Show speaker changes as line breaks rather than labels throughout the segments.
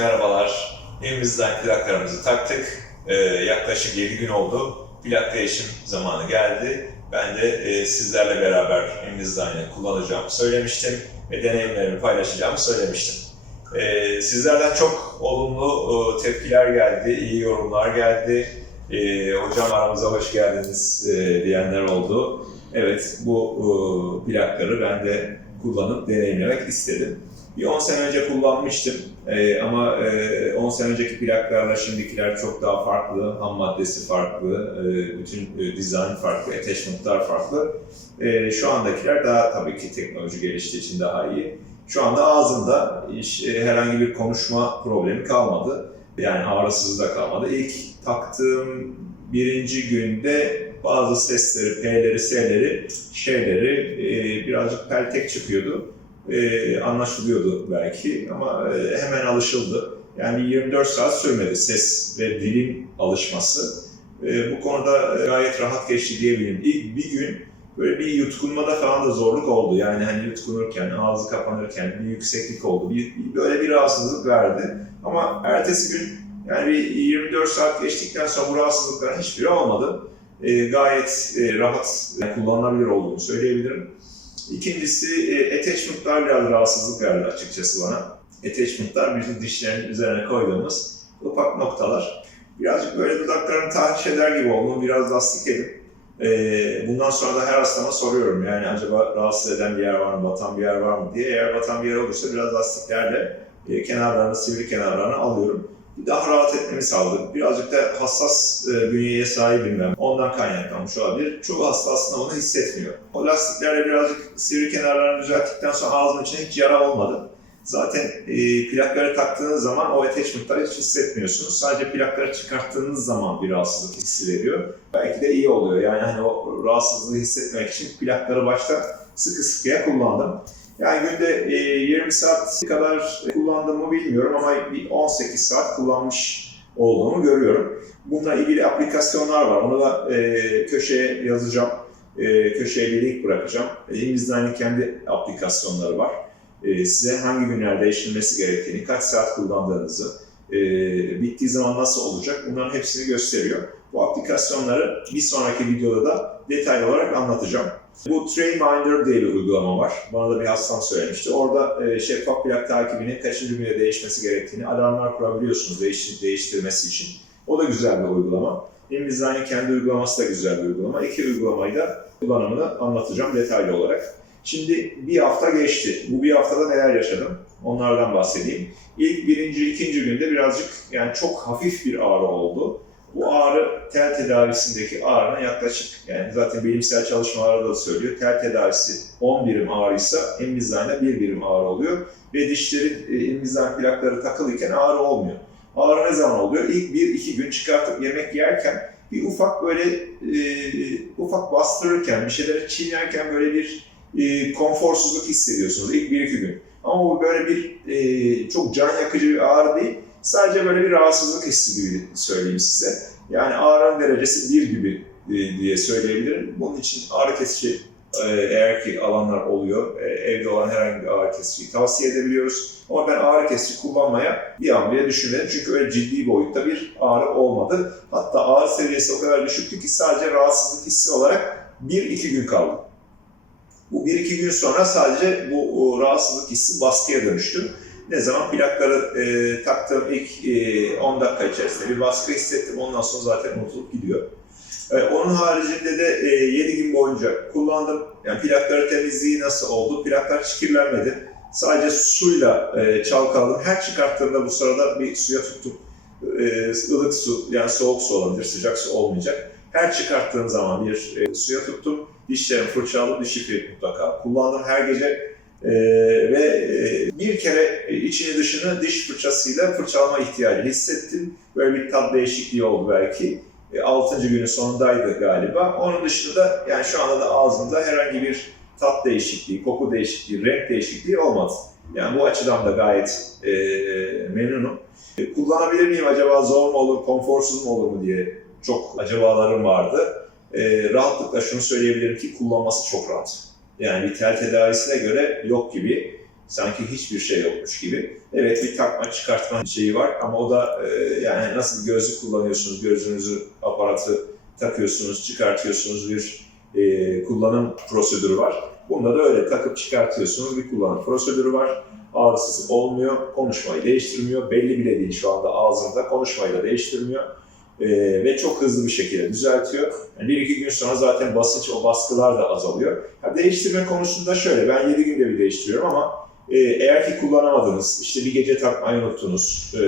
Merhabalar. Evimizden plaklarımızı taktık. Ee, yaklaşık 7 gün oldu. Plak değişim zamanı geldi. Ben de e, sizlerle beraber Emizdine'ı kullanacağımı söylemiştim ve deneyimlerimi paylaşacağımı söylemiştim. Ee, sizlerden çok olumlu e, tepkiler geldi, iyi yorumlar geldi. Ee, hocam aramıza hoş geldiniz e, diyenler oldu. Evet, bu e, plakları ben de kullanıp deneyimlemek istedim. Bir 10 sene önce kullanmıştım Ee, ama e, 10 sene önceki plaklarla şimdikiler çok daha farklı. Ham maddesi farklı, e, bütün e, dizayn farklı, attachment'lar farklı. E, şu andakiler daha tabii ki teknoloji geliştiği için daha iyi. Şu anda ağzımda hiç e, herhangi bir konuşma problemi kalmadı. Yani ağrısız da kalmadı. İlk taktığım birinci günde bazı sesleri, P'leri, S'leri, şeyleri e, birazcık peltek çıkıyordu. E, anlaşılıyordu belki ama e, hemen alışıldı. Yani 24 saat sürmedi ses ve dilin alışması. E, bu konuda e, gayet rahat geçti diyebilirim. İlk bir gün böyle bir yutkunmada falan da zorluk oldu. Yani hani yutkunurken, ağzı kapanırken bir yükseklik oldu. Bir, böyle bir rahatsızlık verdi. Ama ertesi gün yani bir 24 saat geçtikten sonra bu rahatsızlıkların hiçbiri olmadı. E, gayet e, rahat e, kullanılabilir olduğunu söyleyebilirim. İkincisi e, attachment'lar biraz rahatsızlık verdi açıkçası bana. Attachment'lar bizim dişlerin üzerine koyduğumuz ufak noktalar. Birazcık böyle dudaklarımı tahriş eder gibi oldu. Biraz lastikledim. E, bundan sonra da her hastama soruyorum yani acaba rahatsız eden bir yer var mı, batan bir yer var mı diye. Eğer batan bir yer olursa biraz lastiklerle e, kenarlarını, sivri kenarlarını alıyorum. Daha rahat etmemi sağladı. Birazcık da hassas e, bünyeye sahibim ben. Ondan kaynaklanmış olabilir. Çoğu hasta aslında onu hissetmiyor. O lastiklerle birazcık sivri kenarlarını düzelttikten sonra ağzımın içine hiç yara olmadı. Zaten e, plakları taktığınız zaman o attachment'ları hiç hissetmiyorsunuz. Sadece plakları çıkarttığınız zaman bir rahatsızlık hissi veriyor. Belki de iyi oluyor. Yani hani o rahatsızlığı hissetmek için plakları başta sıkı sıkıya kullandım. Yani günde e, 20 saat kadar kullandığımı bilmiyorum ama bir 18 saat kullanmış olduğumu görüyorum. Bununla ilgili aplikasyonlar var. Onu da e, köşeye yazacağım. E, köşeye bir link bırakacağım. Invisalign'in kendi aplikasyonları var. E, size hangi günler değiştirilmesi gerektiğini, kaç saat kullandığınızı, e, bittiği zaman nasıl olacak bunların hepsini gösteriyor. Bu aplikasyonları bir sonraki videoda da detaylı olarak anlatacağım. Bu Trainminder diye bir uygulama var. Bana da bir hastam söylemişti. Orada e, şeffaf plak takibini kaçıncı günde değişmesi gerektiğini alarmlar kurabiliyorsunuz değiş, değiştirmesi için. O da güzel bir uygulama. Invisalign'in kendi uygulaması da güzel bir uygulama. İki uygulamayı da kullanımını anlatacağım detaylı olarak. Şimdi bir hafta geçti. Bu bir haftada neler yaşadım? Onlardan bahsedeyim. İlk birinci, ikinci günde birazcık yani çok hafif bir ağrı oldu. Bu ağrı tel tedavisindeki ağrına yaklaşık yani zaten bilimsel çalışmalarda da söylüyor. Tel tedavisi 10 birim ağrıysa Invisalign'da 1 birim ağrı oluyor. Ve dişlerin e, Invisalign plakları takılıyken ağrı olmuyor. Ağrı ne zaman oluyor? İlk 1-2 gün çıkartıp yemek yerken bir ufak böyle e, ufak bastırırken, bir şeyleri çiğnerken böyle bir e, konforsuzluk hissediyorsunuz ilk 1-2 gün. Ama bu böyle bir e, çok can yakıcı bir ağrı değil. Sadece böyle bir rahatsızlık hissi gibi söyleyeyim size. Yani ağrının derecesi 1 gibi e, diye söyleyebilirim. Bunun için ağrı kesici e, eğer ki alanlar oluyor, e, evde olan herhangi bir ağrı kesiciyi tavsiye edebiliyoruz. Ama ben ağrı kesici kullanmaya bir an bile düşünmedim. Çünkü öyle ciddi boyutta bir ağrı olmadı. Hatta ağrı seviyesi o kadar düşüktü ki sadece rahatsızlık hissi olarak 1-2 gün kaldı. Bu 1-2 gün sonra sadece bu rahatsızlık hissi baskıya dönüştü. Ne zaman plakları e, taktığım ilk e, 10 dakika içerisinde bir baskı hissettim. Ondan sonra zaten unutulup gidiyor. E, onun haricinde de e, 7 gün boyunca kullandım. Yani plakları temizliği nasıl oldu? Plaklar şekillenmedi. Sadece suyla e, çalkaladım. Her çıkarttığımda bu sırada bir suya tuttum. E, ılık su, yani soğuk su olabilir, sıcak su olmayacak. Her çıkarttığım zaman bir e, suya tuttum. Dişlerimi fırçaladım, diş ipi mutlaka kullandım her gece. E, ve e, bir kere içini dışını diş fırçasıyla fırçalama ihtiyacı hissettim. Böyle bir tat değişikliği oldu belki. E, 6. günün sonundaydı galiba. Onun dışında yani şu anda da ağzımda herhangi bir tat değişikliği, koku değişikliği, renk değişikliği olmadı. Yani bu açıdan da gayet e, memnunum. E, kullanabilir miyim acaba zor mu olur, konforsuz mu olur mu diye çok acabalarım vardı. E, rahatlıkla şunu söyleyebilirim ki kullanması çok rahat. Yani bir tel tedavisine göre yok gibi. Sanki hiçbir şey yokmuş gibi. Evet bir takma çıkartma şeyi var ama o da e, yani nasıl gözlük kullanıyorsunuz, gözünüzü aparatı takıyorsunuz, çıkartıyorsunuz bir e, kullanım prosedürü var. Bunda da öyle takıp çıkartıyorsunuz bir kullanım prosedürü var. Ağrısız olmuyor, konuşmayı değiştirmiyor. Belli bile değil şu anda ağzında konuşmayı da değiştirmiyor. E, ve çok hızlı bir şekilde düzeltiyor. Yani bir iki gün sonra zaten basınç, o baskılar da azalıyor. Ya değiştirme konusunda şöyle, ben 7 günde bir değiştiriyorum ama e, eğer ki kullanamadınız, işte bir gece takmayı unuttunuz e,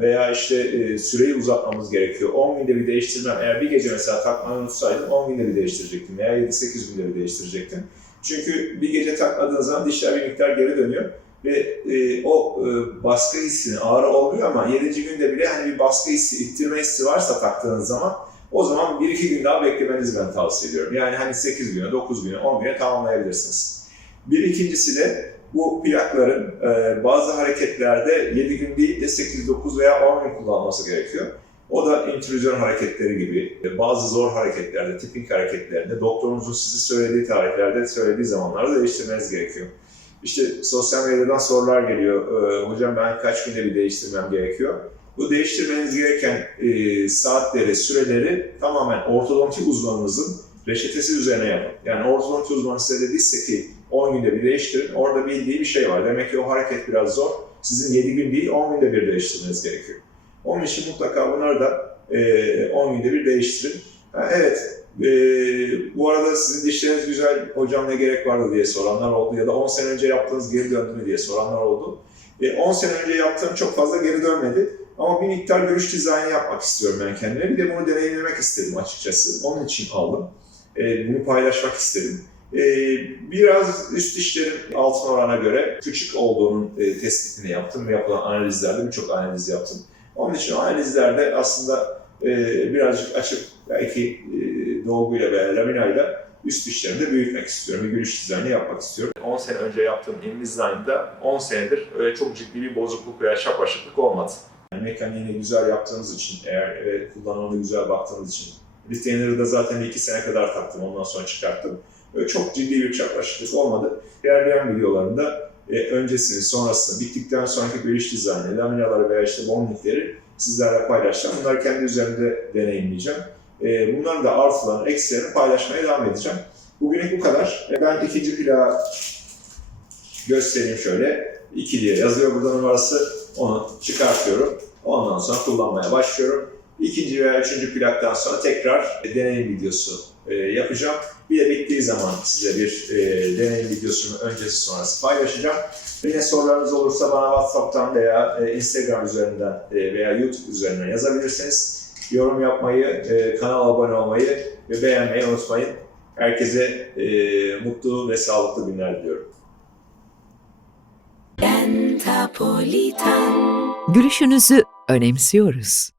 veya işte e, süreyi uzatmamız gerekiyor. 10 günde bir değiştirmem. Eğer bir gece mesela takmayı unutsaydım 10 günde bir değiştirecektim veya 7-8 günde bir değiştirecektim. Çünkü bir gece takmadığınız zaman dişler bir miktar geri dönüyor ve e, o e, baskı hissini ağrı olmuyor ama 7. günde bile hani bir baskı hissi, ittirme hissi varsa taktığınız zaman o zaman 1-2 gün daha beklemenizi ben tavsiye ediyorum. Yani hani 8 güne, 9 güne, 10 güne tamamlayabilirsiniz. Bir ikincisi de bu plakların e, bazı hareketlerde 7 gün değil de 8, 9 veya 10 gün kullanılması gerekiyor. O da intrüzyon hareketleri gibi e, bazı zor hareketlerde, tipik hareketlerinde doktorunuzun sizi söylediği tarihlerde, söylediği zamanlarda değiştirmeniz gerekiyor. İşte sosyal medyadan sorular geliyor. E, hocam ben kaç günde bir değiştirmem gerekiyor? Bu değiştirmeniz gereken e, saatleri, süreleri tamamen ortodonti uzmanınızın reçetesi üzerine yapın. Yani ortodonti uzmanı size dediyse ki 10 günde bir değiştirin, orada bildiği bir şey var. Demek ki o hareket biraz zor. Sizin 7 gün değil 10 günde bir değiştirmeniz gerekiyor. Onun için mutlaka bunları da e, 10 günde bir değiştirin. Evet, e, bu arada sizin dişleriniz güzel, hocam ne gerek vardı diye soranlar oldu ya da 10 sene önce yaptığınız geri döndü mü diye soranlar oldu. E, 10 sene önce yaptığım çok fazla geri dönmedi. Ama bir miktar görüş dizaynı yapmak istiyorum ben kendime. Bir de bunu deneyimlemek istedim açıkçası. Onun için aldım. E, bunu paylaşmak istedim. E, biraz üst dişlerin altın orana göre küçük olduğunun e, tespitini yaptım yapılan analizlerde birçok analiz yaptım. Onun için o analizlerde aslında e, birazcık açıp belki e, dolguyla veya laminayla üst dişlerimi de büyütmek istiyorum. Bir gülüş dizaynı yapmak istiyorum. 10 sene önce yaptığım Invisalign'da 10 senedir öyle çok ciddi bir bozukluk veya şapaşıklık olmadı. Yani mekaniğini güzel yaptığınız için, eğer e, kullanımına güzel baktığınız için, retainer'ı da zaten bir iki sene kadar taktım, ondan sonra çıkarttım. Öyle çok ciddi bir çapraşıklık olmadı. İlerleyen videolarımda e, öncesini, sonrasını, bittikten sonraki gülüş dizaynı, laminaları veya işte bondingleri sizlerle paylaşacağım. Bunları kendi üzerimde deneyimleyeceğim. E, bunların da artılarını, eksilerini paylaşmaya devam edeceğim. Bugünlük bu kadar. E, Ben ikinci plağı göstereyim şöyle. 2 diye yazıyor burada numarası. Onu çıkartıyorum. Ondan sonra kullanmaya başlıyorum. İkinci veya üçüncü plaktan sonra tekrar deneyim videosu e, yapacağım. Bir de bittiği zaman size bir deneyim videosunu öncesi sonrası paylaşacağım. Yine sorularınız olursa bana WhatsApp'tan veya Instagram üzerinden veya YouTube üzerinden yazabilirsiniz. Yorum yapmayı, e, kanala abone olmayı ve beğenmeyi unutmayın. Herkese e, mutlu ve sağlıklı günler diliyorum.
Gülüşünüzü önemsiyoruz.